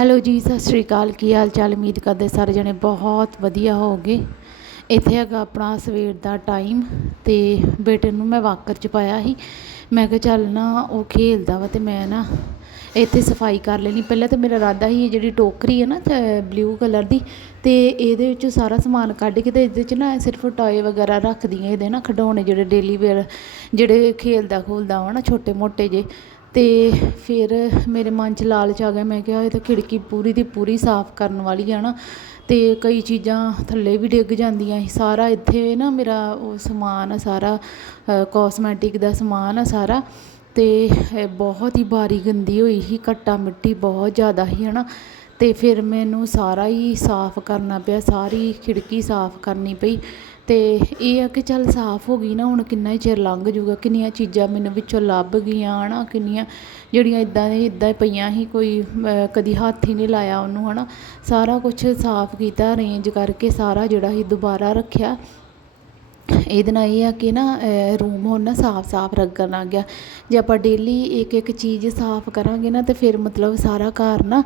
Hello ਜੀ ਸਤਿ ਸ਼੍ਰੀ ਅਕਾਲ, ਕੀ ਹਾਲ ਚਾਲ ਉਮੀਦ ਕਰਦੇ ਸਾਰੇ ਜਣੇ ਬਹੁਤ ਵਧੀਆ ਹੋਵੋਗੇ। ਇੱਥੇ ਹੈਗਾ ਆਪਣਾ ਸਵੇਰ ਦਾ ਟਾਈਮ ਤੇ ਬੇਟੇ ਨੂੰ ਮੈਂ ਵਾਕਰ ਚ ਪਾਇਆ ਸੀ। ਮੈਂ ਕਿਹਾ ਚੱਲ ਨਾ ਉਹ ਖੇਲਦਾ ਵਾ ਤੇ ਮੈਂ ਨਾ ਇੱਥੇ ਸਫ਼ਾਈ ਕਰ ਲੈਣੀ ਪਹਿਲਾਂ ਤਾਂ ਮੇਰਾ ਇਰਾਦਾ ਸੀ ਇਹ ਜਿਹੜੀ ਟੋਕਰੀ ਹੈ ਨਾ ਬਲੂ ਕਲਰ ਦੀ ਤੇ ਇਹਦੇ ਵਿੱਚੋਂ ਸਾਰਾ ਸਮਾਨ ਕੱਢ ਕੇ ਤੇ ਇਹਦੇ ਚ ਨਾ ਸਿਰਫ ਟਾਏ ਵਗੈਰਾ ਰੱਖਦੀਆਂ ਇਹਦੇ ਨਾ ਖਿਡੌਣੇ ਜਿਹੜੇ ਡੇਲੀ ਵੇਅਰ ਜਿਹੜੇ ਖੇਲਦਾ ਖੋਲਦਾ ਵਾ ਨਾ ਛੋਟੇ ਮੋਟੇ ਜੇ ਅਤੇ ਫਿਰ ਮੇਰੇ ਮਨ 'ਚ ਲਾਲਚ ਆ ਗਿਆ। ਮੈਂ ਕਿਹਾ, ਇਹ ਤਾਂ ਖਿੜਕੀ ਪੂਰੀ ਦੀ ਪੂਰੀ ਸਾਫ਼ ਕਰਨ ਵਾਲੀ ਆ ਨਾ। ਅਤੇ ਕਈ ਚੀਜ਼ਾਂ ਥੱਲੇ ਵੀ ਡਿੱਗ ਜਾਂਦੀਆਂ ਸੀ। ਸਾਰਾ ਇੱਥੇ ਨਾ ਮੇਰਾ ਉਹ ਸਮਾਨ ਆ, ਸਾਰਾ ਕੋਸਮੈਟਿਕ ਦਾ ਸਮਾਨ ਆ ਸਾਰਾ। ਅਤੇ ਬਹੁਤ ਹੀ ਬਾਰੀ ਗੰਦੀ ਹੋਈ ਸੀ। ਘੱਟਾ ਮਿੱਟੀ ਬਹੁਤ ਜ਼ਿਆਦਾ ਸੀ ਹੈ ਨਾ ਅਤੇ ਫਿਰ ਮੈਨੂੰ ਸਾਰਾ ਹੀ ਸਾਫ਼ ਕਰਨਾ ਪਿਆ, ਸਾਰੀ ਖਿੜਕੀ ਸਾਫ਼ ਕਰਨੀ ਪਈ ਅਤੇ ਇਹ ਆ ਕਿ ਚੱਲ ਸਾਫ਼ ਹੋ ਗਈ ਨਾ, ਹੁਣ ਕਿੰਨਾ ਹੀ ਚਿਰ ਲੰਘ ਜੂਗਾ ਕਿੰਨੀਆਂ ਚੀਜ਼ਾਂ ਮੈਨੂੰ ਵਿੱਚੋਂ ਲੱਭ ਗਈਆਂ ਹੈ ਨਾ ਕਿੰਨੀਆਂ ਜਿਹੜੀਆਂ ਇੱਦਾਂ ਦੇ ਇੱਦਾਂ ਹੀ ਪਈਆਂ ਸੀ, ਕੋਈ ਕਦੀ ਹੱਥ ਹੀ ਨਹੀਂ ਲਾਇਆ ਉਹਨੂੰ ਹੈ ਨਾ ਸਾਰਾ ਕੁਛ ਸਾਫ਼ ਕੀਤਾ ਅਰੇਂਜ ਕਰਕੇ ਸਾਰਾ ਜਿਹੜਾ ਸੀ ਦੁਬਾਰਾ ਰੱਖਿਆ। ਇਹਦੇ ਨਾਲ ਇਹ ਆ ਕਿ ਨਾ ਰੂਮ ਹੁਣ ਨਾ ਸਾਫ਼-ਸਾਫ਼ ਲੱਗਣ ਲੱਗ ਗਿਆ। ਜੇ ਆਪਾਂ ਡੇਲੀ ਇੱਕ ਇੱਕ ਚੀਜ਼ ਸਾਫ਼ ਕਰਾਂਗੇ ਨਾ, ਤਾਂ ਫਿਰ ਮਤਲਬ ਸਾਰਾ ਘਰ ਨਾ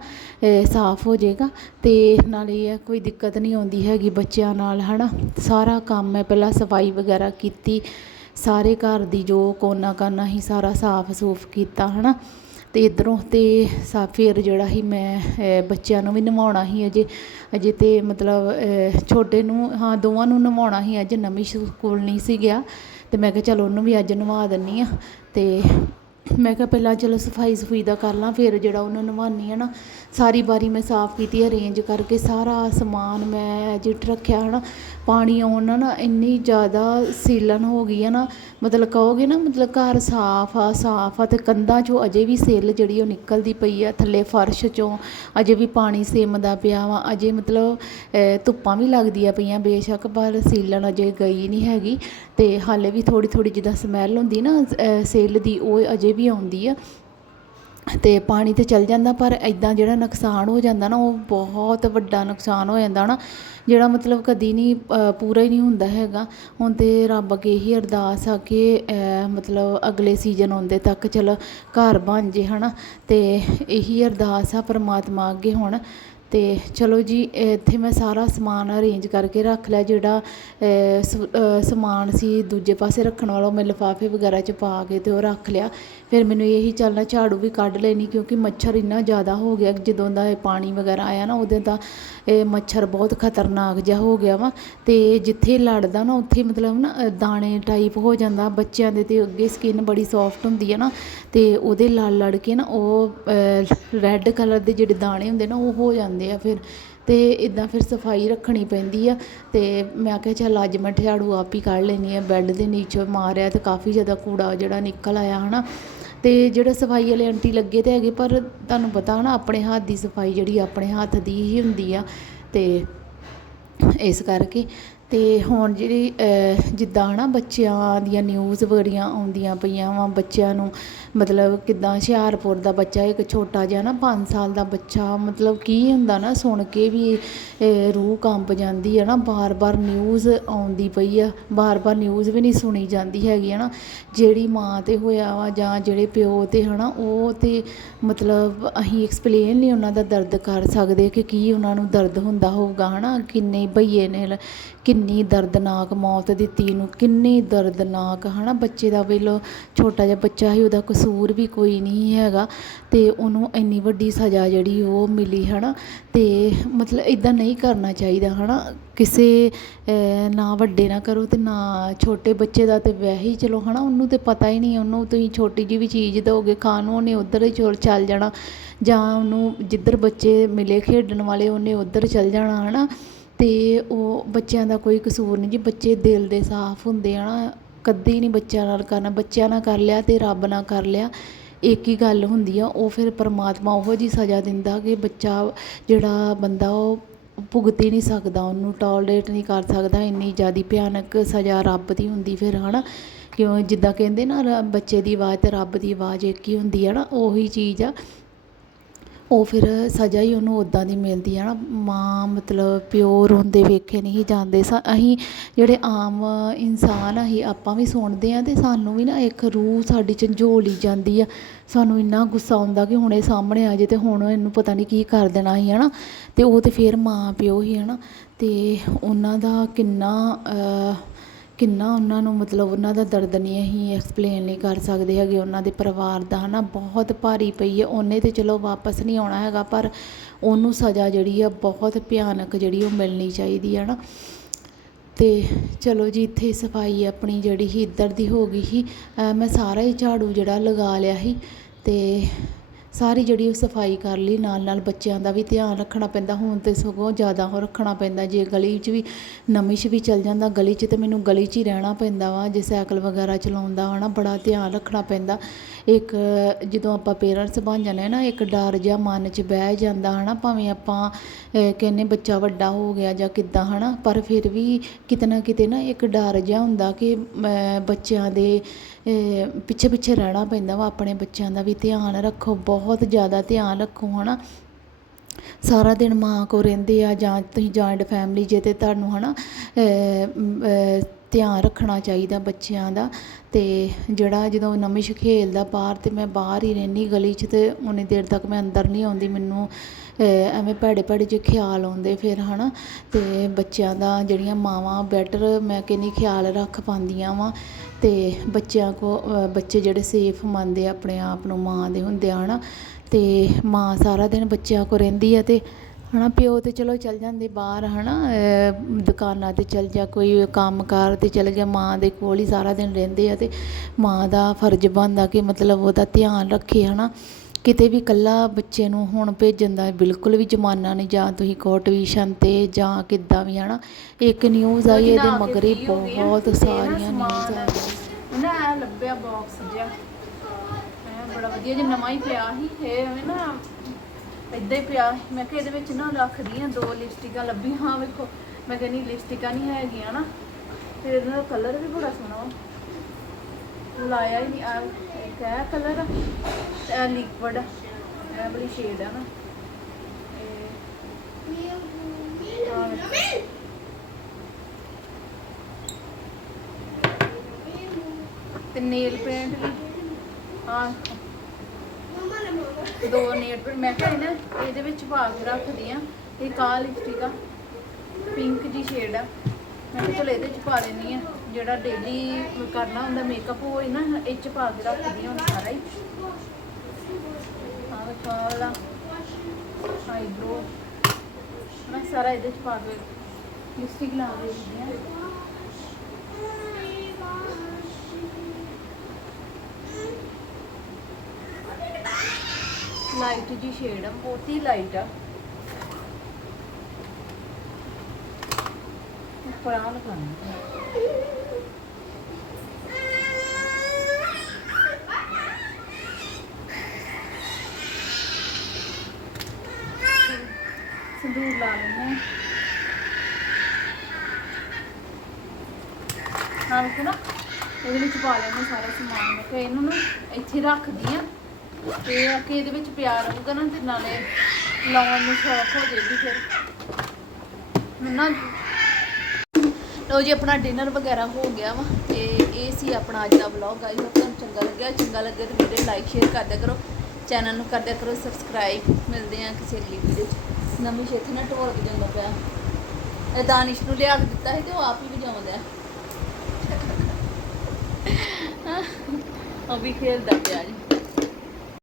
ਸਾਫ਼ ਹੋ ਜਾਏਗਾ। ਅਤੇ ਨਾਲ ਇਹ ਆ, ਕੋਈ ਦਿੱਕਤ ਨਹੀਂ ਆਉਂਦੀ ਹੈਗੀ ਬੱਚਿਆਂ ਨਾਲ ਹੈ ਨਾ ਸਾਰਾ ਕੰਮ ਮੈਂ ਪਹਿਲਾਂ ਸਫ਼ਾਈ ਵਗੈਰਾ ਕੀਤੀ। ਸਾਰੇ ਘਰ ਦੀ ਜੋ ਕੋਨਾ ਕਾਨਾ ਹੀ ਸਾਰਾ ਸਾਫ਼ ਸੂਫ ਕੀਤਾ ਹੈ ਨਾ ਅਤੇ ਇੱਧਰੋਂ ਤੇ ਸਾ ਫਿਰ ਜਿਹੜਾ ਸੀ ਮੈਂ ਬੱਚਿਆਂ ਨੂੰ ਵੀ ਨਵਾਉਣਾ ਸੀ ਅਜੇ। ਅਜੇ ਤਾਂ ਮਤਲਬ ਛੋਟੇ ਨੂੰ, ਹਾਂ, ਦੋਵਾਂ ਨੂੰ ਨਵਾਉਣਾ ਸੀ। ਅੱਜ ਨਵੀਂ ਸਕੂਲ ਨਹੀਂ ਸੀ ਗਿਆ। ਅਤੇ ਮੈਂ ਕਿਹਾ ਚਲ ਉਹਨੂੰ ਵੀ ਅੱਜ ਨਵਾ ਦਿੰਦੀ ਹਾਂ। ਅਤੇ ਮੈਂ ਕਿਹਾ ਪਹਿਲਾਂ ਚਲੋ ਸਫ਼ਾਈ ਸਫੂਈ ਦਾ ਕਰ ਲਾਂ, ਫਿਰ ਜਿਹੜਾ ਉਹਨੂੰ ਨਵਾਉਂਦੀ ਹਾਂ ਨਾ, ਸਾਰੀ ਬਾਰੀ ਮੈਂ ਸਾਫ਼ ਕੀਤੀ ਅਰੇਂਜ ਕਰਕੇ ਸਾਰਾ ਸਮਾਨ ਮੈਂ ਜਿੱਟ ਰੱਖਿਆ ਹੈ ਨਾ ਪਾਣੀ ਆਉਣ ਨਾਲ ਨਾ ਇੰਨੀ ਜ਼ਿਆਦਾ ਸੀਲਨ ਹੋ ਗਈ ਹੈ ਨਾ, ਮਤਲਬ ਕਹੋਗੇ ਨਾ, ਮਤਲਬ ਘਰ ਸਾਫ਼ ਆ ਸਾਫ਼ ਆ ਅਤੇ ਕੰਧਾਂ 'ਚੋਂ ਅਜੇ ਵੀ ਸਿੱਲ ਜਿਹੜੀ ਉਹ ਨਿਕਲਦੀ ਪਈ ਆ ਥੱਲੇ ਫਰਸ਼ 'ਚੋਂ, ਅਜੇ ਵੀ ਪਾਣੀ ਸੇਮਦਾ ਪਿਆ ਵਾ, ਅਜੇ ਮਤਲਬ ਧੁੱਪਾਂ ਵੀ ਲੱਗਦੀਆਂ ਪਈਆਂ, ਬੇਸ਼ੱਕ ਪਰ ਸੀਲਨ ਅਜੇ ਗਈ ਨਹੀਂ ਹੈਗੀ ਅਤੇ ਹਾਲੇ ਵੀ ਥੋੜ੍ਹੀ ਥੋੜ੍ਹੀ ਜਿੱਦਾਂ ਸਮੈਲ ਹੁੰਦੀ ਨਾ, ਅਹ, ਸਿੱਲ ਦੀ, ਉਹ ਅਜੇ ਵੀ ਆਉਂਦੀ ਆ। ਤੇ ਪਾਣੀ ਤੇ ਚਲ ਜਾਂਦਾ, ਪਰ ਇਦਾਂ ਜਿਹੜਾ ਨੁਕਸਾਨ ਹੋ ਜਾਂਦਾ ਨਾ, ਉਹ ਬਹੁਤ ਵੱਡਾ ਨੁਕਸਾਨ ਹੋ ਜਾਂਦਾ ਨਾ, ਜਿਹੜਾ ਮਤਲਬ ਕਦੀ ਨਹੀਂ ਪੂਰਾ ਹੀ ਨਹੀਂ ਹੁੰਦਾ ਹੈਗਾ। ਹੁਣ ਤੇ ਰੱਬ ਅੱਗੇ ਇਹੀ ਅਰਦਾਸ ਆ ਕਿ ਮਤਲਬ ਅਗਲੇ ਸੀਜ਼ਨ ਆਉਂਦੇ ਤੱਕ ਚਲ ਘਰ ਬਣ ਜੇ, ਹਨਾ। ਤੇ ਇਹੀ ਅਰਦਾਸ ਆ ਪਰਮਾਤਮਾ ਅੱਗੇ ਹੁਣ। ਤੇ ਚਲੋ ਜੀ, ਇੱਥੇ ਮੈਂ ਸਾਰਾ ਸਮਾਨ ਅਰੇਂਜ ਕਰਕੇ ਰੱਖ ਲਿਆ, ਜਿਹੜਾ ਸ- ਸਮਾਨ ਸੀ ਦੂਜੇ ਪਾਸੇ ਰੱਖਣ ਵਾਲਾ, ਉਹ ਮੈਂ ਲਿਫਾਫੇ ਵਗੈਰਾ 'ਚ ਪਾ ਕੇ ਅਤੇ ਉਹ ਰੱਖ ਲਿਆ। ਫਿਰ ਮੈਨੂੰ ਇਹੀ ਚੱਲਣਾ, ਝਾੜੂ ਵੀ ਕੱਢ ਲੈਣੀ, ਕਿਉਂਕਿ ਮੱਛਰ ਇੰਨਾ ਜ਼ਿਆਦਾ ਹੋ ਗਿਆ, ਜਦੋਂ ਦਾ ਇਹ ਪਾਣੀ ਵਗੈਰਾ ਆਇਆ ਨਾ ਉਹਦੇ ਦਾ ਇਹ ਮੱਛਰ ਬਹੁਤ ਖਤਰਨਾਕ ਜਿਹਾ ਹੋ ਗਿਆ ਵਾ। ਅਤੇ ਜਿੱਥੇ ਲੜਦਾ ਨਾ, ਉੱਥੇ ਮਤਲਬ ਨਾ ਦਾਣੇ ਟਾਈਪ ਹੋ ਜਾਂਦਾ, ਬੱਚਿਆਂ ਦੇ ਤੇ ਅੱਗੇ ਸਕਿਨ ਬੜੀ ਸੌਫਟ ਹੁੰਦੀ ਹੈ ਨਾ। ਅਤੇ ਉਹਦੇ ਲੜ ਲੜ ਕੇ ਨਾ, ਉਹ ਰੈੱਡ ਕਲਰ ਦੇ ਜਿਹੜੇ ਦਾਣੇ ਹੁੰਦੇ ਨਾ, ਉਹ ਹੋ ਜਾਂਦੇ ਆ ਫਿਰ, ਤੇ ਇੱਦਾਂ ਫਿਰ ਸਫ਼ਾਈ ਰੱਖਣੀ ਪੈਂਦੀ ਆ, ਤੇ ਮੈਂ ਕਿਹਾ ਚੱਲ ਅੱਜ ਮੈਂ ਝਾੜੂ ਆਪ ਹੀ ਕੱਢ ਲੈਂਦੀ ਹਾਂ ਬੈੱਡ ਦੇ ਨੀਚੇ ਮਾਰਿਆ ਅਤੇ ਕਾਫੀ ਜ਼ਿਆਦਾ ਕੂੜਾ ਜਿਹੜਾ ਨਿਕਲ ਆਇਆ ਹੈ ਨਾ ਅਤੇ ਜਿਹੜੇ ਸਫ਼ਾਈ ਵਾਲੇ ਆਂਟੀ ਲੱਗੇ ਤਾਂ ਹੈਗੇ, ਪਰ ਤੁਹਾਨੂੰ ਪਤਾ ਨਾ ਆਪਣੇ ਹੱਥ ਦੀ ਸਫ਼ਾਈ ਜਿਹੜੀ ਆਪਣੇ ਹੱਥ ਦੀ ਹੀ ਹੁੰਦੀ ਆ, ਤੇ ਇਸ ਕਰਕੇ ਅਤੇ ਹੁਣ ਜਿਹੜੀ ਜਿੱਦਾਂ ਹੈ ਨਾ ਬੱਚਿਆਂ ਦੀਆਂ ਨਿਊਜ਼ ਬੜੀਆਂ ਆਉਂਦੀਆਂ ਪਈਆਂ ਵਾ, ਬੱਚਿਆਂ ਨੂੰ ਮਤਲਬ ਕਿੱਦਾਂ ਹੁਸ਼ਿਆਰਪੁਰ ਦਾ ਬੱਚਾ, ਇੱਕ ਛੋਟਾ ਜਿਹਾ ਨਾ ਪੰਜ ਸਾਲ ਦਾ ਬੱਚਾ, ਮਤਲਬ ਕੀ ਹੁੰਦਾ ਨਾ ਸੁਣ ਕੇ ਵੀ ਰੂਹ ਕੰਬ ਜਾਂਦੀ ਹੈ ਨਾ ਵਾਰ ਵਾਰ ਨਿਊਜ਼ ਆਉਂਦੀ ਪਈ ਆ ਵਾਰ ਵਾਰ ਨਿਊਜ਼ ਵੀ ਨਹੀਂ ਸੁਣੀ ਜਾਂਦੀ ਹੈਗੀ ਹੈ ਨਾ ਜਿਹੜੀ ਮਾਂ ਤੇ ਹੋਇਆ ਵਾ ਜਾਂ ਜਿਹੜੇ ਪਿਓ ਤੇ ਹੈ ਨਾ ਉਹ ਤੇ ਮਤਲਬ ਅਸੀਂ ਐਕਸਪਲੇਨ ਨਹੀਂ ਉਹਨਾਂ ਦਾ ਦਰਦ ਕਰ ਸਕਦੇ ਕਿ ਕੀ ਉਹਨਾਂ ਨੂੰ ਦਰਦ ਹੁੰਦਾ ਹੋਊਗਾ ਹੈ ਨਾ ਕਿੰਨੇ ਭਈਏ ਨੇ ਲ- ਕਿੰਨੀ ਦਰਦਨਾਕ ਮੌਤ ਦਿੱਤੀ ਨੂੰ ਕਿੰਨੀ ਦਰਦਨਾਕ ਹੈ ਨਾ ਬੱਚੇ ਦਾ ਵੇਲੋ ਛੋਟਾ ਜਿਹਾ ਬੱਚਾ ਸੀ, ਉਹਦਾ ਕਸੂਰ ਵੀ ਕੋਈ ਨਹੀਂ ਹੈਗਾ। ਅਤੇ ਉਹਨੂੰ ਇੰਨੀ ਵੱਡੀ ਸਜ਼ਾ ਜਿਹੜੀ ਉਹ ਮਿਲੀ ਹੈ ਨਾ ਅਤੇ ਮਤਲਬ ਇੱਦਾਂ ਨਹੀਂ ਕਰਨਾ ਚਾਹੀਦਾ ਹੈ ਨਾ ਕਿਸੇ ਨਾ ਵੱਡੇ ਨਾ ਕਰੋ ਅਤੇ ਨਾ ਛੋਟੇ ਬੱਚੇ ਦਾ ਤਾਂ ਵੈਸੇ ਹੀ ਚਲੋ ਹੈ ਨਾ ਉਹਨੂੰ ਤਾਂ ਪਤਾ ਹੀ ਨਹੀਂ, ਉਹਨੂੰ ਤੁਸੀਂ ਛੋਟੀ ਜਿਹੀ ਵੀ ਚੀਜ਼ ਦਿਓਗੇ, ਖਾਣ ਨੂੰ ਉਹਨੇ ਉੱਧਰ ਹੀ ਚੋਲ, ਚੱਲ ਜਾਣਾ। ਜਾਂ ਉਹਨੂੰ ਜਿੱਧਰ ਬੱਚੇ ਮਿਲੇ ਖੇਡਣ ਵਾਲੇ, ਉਹਨੇ ਉੱਧਰ ਚੱਲ ਜਾਣਾ ਹੈ ਨਾ ਅਤੇ ਉਹ ਬੱਚਿਆਂ ਦਾ ਕੋਈ ਕਸੂਰ ਨਹੀਂ ਜੀ, ਬੱਚੇ ਦਿਲ ਦੇ ਸਾਫ਼ ਹੁੰਦੇ ਆ ਨਾ, ਕਦੀ ਨਹੀਂ ਬੱਚਿਆਂ ਨਾਲ ਕਰਨਾ, ਬੱਚਿਆਂ ਨਾਲ ਕਰ ਲਿਆ ਅਤੇ ਰੱਬ ਨਾਲ ਕਰ ਲਿਆ, ਇੱਕ ਹੀ ਗੱਲ ਹੁੰਦੀ ਆ, ਉਹ ਫਿਰ ਪਰਮਾਤਮਾ ਉਹੋ ਜਿਹੀ ਸਜ਼ਾ ਦਿੰਦਾ ਕਿ ਬੱਚਾ ਜਿਹੜਾ ਬੰਦਾ ਉਹ ਭੁਗਤ ਹੀ ਨਹੀਂ ਸਕਦਾ, ਉਹਨੂੰ ਟੋਲਰੇਟ ਨਹੀਂ ਕਰ ਸਕਦਾ, ਇੰਨੀ ਜ਼ਿਆਦਾ ਭਿਆਨਕ ਸਜ਼ਾ ਰੱਬ ਦੀ ਹੁੰਦੀ ਫਿਰ, ਹਨਾ? ਕਿਉਂ? ਜਿੱਦਾਂ ਕਹਿੰਦੇ ਨਾ, ਰ- ਬੱਚੇ ਦੀ ਆਵਾਜ਼ ਤੇ ਰੱਬ ਦੀ ਆਵਾਜ਼ ਇੱਕ ਹੀ ਹੁੰਦੀ ਆ ਨਾ, ਉਹੀ ਚੀਜ਼ ਆ। ਉਹ ਫਿਰ ਸਜ਼ਾ ਹੀ ਉਹਨੂੰ ਉੱਦਾਂ ਦੀ ਮਿਲਦੀ ਹੈ ਨਾ। ਮਾਂ ਮਤਲਬ ਪਿਓ ਰੋਂਦੇ ਵੇਖੇ ਨਹੀਂ ਜਾਂਦੇ। ਸ, ਅਸੀਂ ਜਿਹੜੇ ਆਮ ਇਨਸਾਨ ਅਸੀਂ ਆਪਾਂ ਵੀ ਸੁਣਦੇ ਹਾਂ ਅਤੇ ਸਾਨੂੰ ਵੀ ਨਾ ਇੱਕ ਰੂਹ ਸਾਡੀ ਝੰਜੋਲੀ ਜਾਂਦੀ ਆ। ਸਾਨੂੰ ਇੰਨਾ ਗੁੱਸਾ ਆਉਂਦਾ ਕਿ ਹੁਣ ਇਹ ਸਾਹਮਣੇ ਆ ਜੇ ਅਤੇ ਹੁਣ ਇਹਨੂੰ ਪਤਾ ਨਹੀਂ ਕੀ ਕਰ ਦੇਣਾ ਸੀ ਹੈ ਨਾ ਅਤੇ ਉਹ ਤਾਂ ਫਿਰ ਮਾਂ ਪਿਓ ਹੀ ਹੈ ਨਾ। ਅਤੇ ਉਹਨਾਂ ਦਾ ਕਿੰਨਾ ਕਿੰਨਾ ਉਹਨਾਂ ਨੂੰ ਮਤਲਬ ਉਹਨਾਂ ਦਾ ਦਰਦ ਨਹੀਂ ਅਸੀਂ ਐਕਸਪਲੇਨ ਨਹੀਂ ਕਰ ਸਕਦੇ ਹੈਗੇ, ਉਹਨਾਂ ਦੇ ਪਰਿਵਾਰ ਦਾ ਹੈ ਨਾ ਬਹੁਤ ਭਾਰੀ ਪਈ ਹੈ। ਉਹਨੇ ਤਾਂ ਚਲੋ ਵਾਪਸ ਨਹੀਂ ਆਉਣਾ ਹੈਗਾ, ਪਰ ਉਹਨੂੰ ਸਜ਼ਾ ਜਿਹੜੀ ਆ ਬਹੁਤ ਭਿਆਨਕ ਜਿਹੜੀ ਉਹ ਮਿਲਣੀ ਚਾਹੀਦੀ ਹੈ ਨਾ ਅਤੇ ਚਲੋ ਜੀ, ਇੱਥੇ ਸਫ਼ਾਈ ਆਪਣੀ ਜਿਹੜੀ ਸੀ, ਇੱਧਰ ਦੀ ਹੋ ਗਈ ਸੀ। ਮੈਂ ਸਾਰਾ ਹੀ ਝਾੜੂ ਜਿਹੜਾ ਲਗਾ ਲਿਆ ਸੀ ਅਤੇ ਸਾਰੀ ਜਿਹੜੀ ਉਹ ਸਫ਼ਾਈ ਕਰ ਲਈ ਨਾਲ ਨਾਲ ਬੱਚਿਆਂ ਦਾ ਵੀ ਧਿਆਨ ਰੱਖਣਾ ਪੈਂਦਾ ਹੁਣ ਤੇ ਸਗੋਂ ਜ਼ਿਆਦਾ ਉਹ ਰੱਖਣਾ ਪੈਂਦਾ ਜੇ ਗਲੀ 'ਚ ਵੀ ਨਮਿਸ਼ ਵੀ ਚੱਲ ਜਾਂਦਾ ਗਲੀ 'ਚ ਤੇ ਮੈਨੂੰ ਗਲੀ 'ਚ ਹੀ ਰਹਿਣਾ ਪੈਂਦਾ ਵਾ ਜੇ ਸਾਈਕਲ ਵਗੈਰਾ ਚਲਾਉਂਦਾ ਵਾ ਬੜਾ ਧਿਆਨ ਰੱਖਣਾ ਪੈਂਦਾ। ਇੱਕ ਜਦੋਂ ਆਪਾਂ ਪੇਰੈਂਟਸ ਬਣ ਜਾਂਦੇ ਨਾ ਇੱਕ ਡਰ ਜਿਹਾ ਮਨ 'ਚ ਬਹਿ ਜਾਂਦਾ ਹਨਾ ਭਾਵੇਂ ਆਪਾਂ ਅਹ, ਕਹਿੰਦੇ ਬੱਚਾ ਵੱਡਾ ਹੋ ਗਿਆ ਜਾਂ ਕਿੱਦਾਂ ਹਨਾ ਪਰ ਫਿਰ ਵੀ ਕਿਤੇ ਨਾ ਕਿਤੇ ਨਾ ਇੱਕ ਡਰ ਜਿਹਾ ਹੁੰਦਾ ਕਿ ਬੱਚਿਆਂ ਦੇ ਪਿੱਛੇ ਪਿੱਛੇ ਰਹਿਣਾ ਪੈਂਦਾ ਵਾ ਆਪਣੇ ਬੱਚਿਆਂ ਦਾ ਵੀ ਧਿਆਨ ਰੱਖੋ ਬਹੁਤ ਬਹੁਤ ਜ਼ਿਆਦਾ ਧਿਆਨ ਰੱਖੋ ਹਨਾ। ਸਾਰਾ ਦਿਨ ਮਾਂ ਕੋ ਰਹਿੰਦੇ ਆ ਜਾਂ ਤੁਸੀਂ ਜੁਆਇੰਟ ਫੈਮਿਲੀ ਜੇ ਤੇ ਤੁਹਾਨੂੰ ਹਨਾ ਅਹ, ਧਿਆਨ ਰੱਖਣਾ ਚਾਹੀਦਾ ਬੱਚਿਆਂ ਦਾ। ਤੇ ਜਿਹੜਾ ਜਦੋਂ ਨਮਿਸ਼ ਖੇਲਦਾ ਬਾਹਰ ਤੇ ਮੈਂ ਬਾਹਰ ਹੀ ਰਹਿੰਦੀ ਗਲੀ 'ਚ ਤੇ ਉਨੀ ਦੇਰ ਤੱਕ ਮੈਂ ਅੰਦਰ ਨਹੀਂ ਆਉਂਦੀ। ਮੈਨੂੰ ਐਵੇਂ ਭੈੜੇ ਭੈੜੇ ਜਿਹੇ ਖਿਆਲ ਆਉਂਦੇ ਫਿਰ ਹਨਾ। ਤੇ ਬੱਚਿਆਂ ਦਾ ਜਿਹੜੀਆਂ ਮਾਵਾਂ ਬੈਟਰ ਮੈਂ ਕਹਿੰਦੀ ਖਿਆਲ ਰੱਖ ਪਾਉਂਦੀਆਂ ਵਾ। ਅਤੇ ਬੱਚਿਆਂ ਕੋ ਬੱਚੇ ਜਿਹੜੇ ਸੇਫ ਮੰਨਦੇ ਆ, ਆਪਣੇ ਆਪ ਨੂੰ ਮਾਂ ਦੇ ਹੁੰਦੇ ਆ ਨਾ ਅਤੇ ਮਾਂ ਸਾਰਾ ਦਿਨ ਬੱਚਿਆਂ ਕੋਲ ਰਹਿੰਦੀ ਆ ਹੈ ਨਾ ਪਿਓ ਤਾਂ ਚਲੋ ਚੱਲ ਜਾਂਦੇ ਬਾਹਰ ਹੈ ਨਾ ਦੁਕਾਨਾਂ ਤੇ ਚੱਲ ਜਾ ਕੋਈ ਕੰਮ ਕਾਰ ਤੇ ਚੱਲ ਗਿਆ, ਮਾਂ ਦੇ ਕੋਲ ਹੀ ਸਾਰਾ ਦਿਨ ਰਹਿੰਦੇ ਆ ਅਤੇ ਮਾਂ ਦਾ ਫਰਜ਼ ਬਣਦਾ ਕਿ ਮਤਲਬ ਉਹਦਾ ਧਿਆਨ ਰੱਖੇ ਹੈ ਨਾ ਕਿਤੇ ਵੀ ਇਕੱਲਾ ਬੱਚੇ ਨੂੰ ਹੁਣ ਭੇਜਣ ਦਾ ਬਿਲਕੁਲ ਵੀ ਜ਼ਮਾਨਾ ਨਹੀਂ ਜਾਂ ਤੁਸੀਂ ਕੋ ਟਿਊਸ਼ਨ ਤੇ ਜਾਂ ਕਿੱਦਾਂ ਵੀ ਹਨਾ? ਇੱਕ ਨਿਊਜ਼ ਆਈ ਇਹਦੇ ਮਗਰ ਹੀ ਬਹੁਤ ਸਾਰੀਆਂ ਨਿਊਜ਼ ਆ ਨਾ ਐ ਲੱਭਿਆ ਬਾਕਸ ਜਿਹਾ। ਐ ਬੜਾ ਵਧੀਆ ਜਿਹਾ ਨਵਾਂ ਹੀ ਪਿਆ ਸੀ ਇਹ ਐਵੇਂ ਨਾ ਏਦਾਂ ਹੀ ਪਿਆ ਸੀ। ਮੈਂ ਕਿਹਾ ਇਹਦੇ ਵਿੱਚ ਨਾ ਰੱਖਦੀ ਆ ਦੋ ਲਿਪਸਟਿਕਾਂ ਲੱਭੀ ਹਾਂ ਵੇਖੋ। ਮੈਂ ਕਹਿੰਦੀ ਲਿਪਸਟਿਕਾਂ ਨਹੀਂ ਹੈਗੀਆਂ ਨਾ। ਤੇ ਇਹਦਾ ਕਲਰ ਵੀ ਬੜਾ ਸੋਹਣਾ ਵਾ। ਲਾਇਆ ਹੀ ਨਹੀਂ ਆ ਇੱਕ ਹੈ ਕਲਰ ਇਹ ਲਿਕਵਿਡ ਇਹ ਬੜੀ ਸ਼ੇਡ ਆ ਨਾ। ਤੇ ਨੇਲ ਪੇਂਟ ਵੀ ਹਾਂ ਦੋ ਨੇਲ ਪੇਂਟ ਮੈਂ ਕਿਹਾ ਨਾ, ਇਹਦੇ ਵਿੱਚ ਪਾ ਕੇ ਰੱਖਦੀ ਆ ਇਹ ਕਾਲ ਲਿਪਸਟਿਕ ਆ ਪਿੰਕ ਜੀ ਸ਼ੇਡ ਆ। ਮੈਂ ਕਿਹਾ ਚਲ ਇਹਦੇ ਚ ਪਾ ਲੈਣੀ ਆ। ਜਿਹੜਾ ਡੇਲੀ ਕਰਨਾ ਹੁੰਦਾ ਮੇਕਅਪ ਉਹ ਇਹ ਨਾ ਇਹ ਚ ਪਾ ਕੇ ਰੱਖਦੀ ਹਾਂ ਹੁਣ ਸਾਰਾ ਹੀ। ਆਹ ਕਾਲਾ ਆਈਬ੍ਰੋ ਨਾ ਸਾਰਾ ਇਹਦੇ ਚ ਪਾ ਕੇ ਲਿਪਸਟਿਕ ਲਾ ਦੇਣੀ ਆ ਲਾਈਟ ਜੀ ਸ਼ੇਡ ਆ, ਬਹੁਤ ਹੀ ਲਾਈਟ ਆ। ਉੱਪਰ ਆ। ਲਗਾਉਣਾ ਸੰਦੂਰ ਲਾ ਲੈਣੇ ਹਾਂ। ਵੇਖੋ ਨਾ ਇਹਦੇ ਵਿੱਚ ਪਾ ਲੈਣੇ ਸਾਰਾ ਸਮਾਨ ਮੈਂ ਇਹਨੂੰ ਨਾ ਇੱਥੇ ਰੱਖਦੀ ਆ ਤੇ ਆ ਇਹਦੇ ਵਿੱਚ ਪਿਆ ਰਹੂਗਾ ਨਾ ਤੇ ਨਾਲੇ ਲਾਉਣ ਨੂੰ ਸੌਖ ਹੋ ਜਾਏਗੀ ਫਿਰ। ਨਾ ਲੋ ਜੀ, ਆਪਣਾ ਡਿਨਰ ਵਗੈਰਾ ਹੋ ਗਿਆ ਵਾ ਤੇ ਇਹ ਸੀ ਆਪਣਾ ਅੱਜ ਦਾ ਵਲੌਗ ਆਈ ਹੋਪ ਤੁਹਾਨੂੰ ਚੰਗਾ ਲੱਗਿਆ। ਚੰਗਾ ਲੱਗਿਆ ਤੇ ਵੀਡੀਓ ਲਾਈਕ ਸ਼ੇਅਰ ਕਰਦਿਆ ਕਰੋ। ਚੈਨਲ ਨੂੰ ਕਰਦਿਆ ਕਰੋ ਸਬਸਕ੍ਰਾਈਬ ਮਿਲਦੇ ਆ ਕਿਸੇ ਅਗਲੀ ਵੀਡੀਓ 'ਚ। ਨਵੀਂ ਛੇਤੀ ਨਾ ਢੋਲ ਵਜਾਉਂਦਾ ਪਿਆ। ਇਹ ਦਾਨਿਸ਼ ਨੂੰ ਲਿਆ ਕੇ ਦਿੱਤਾ ਸੀ ਤੇ ਉਹ ਆਪ ਹੀ ਵਜਾਉਂਦਾ ਉਹ ਵੀ ਖੇਲਦਾ ਪਿਆ ਜੀ।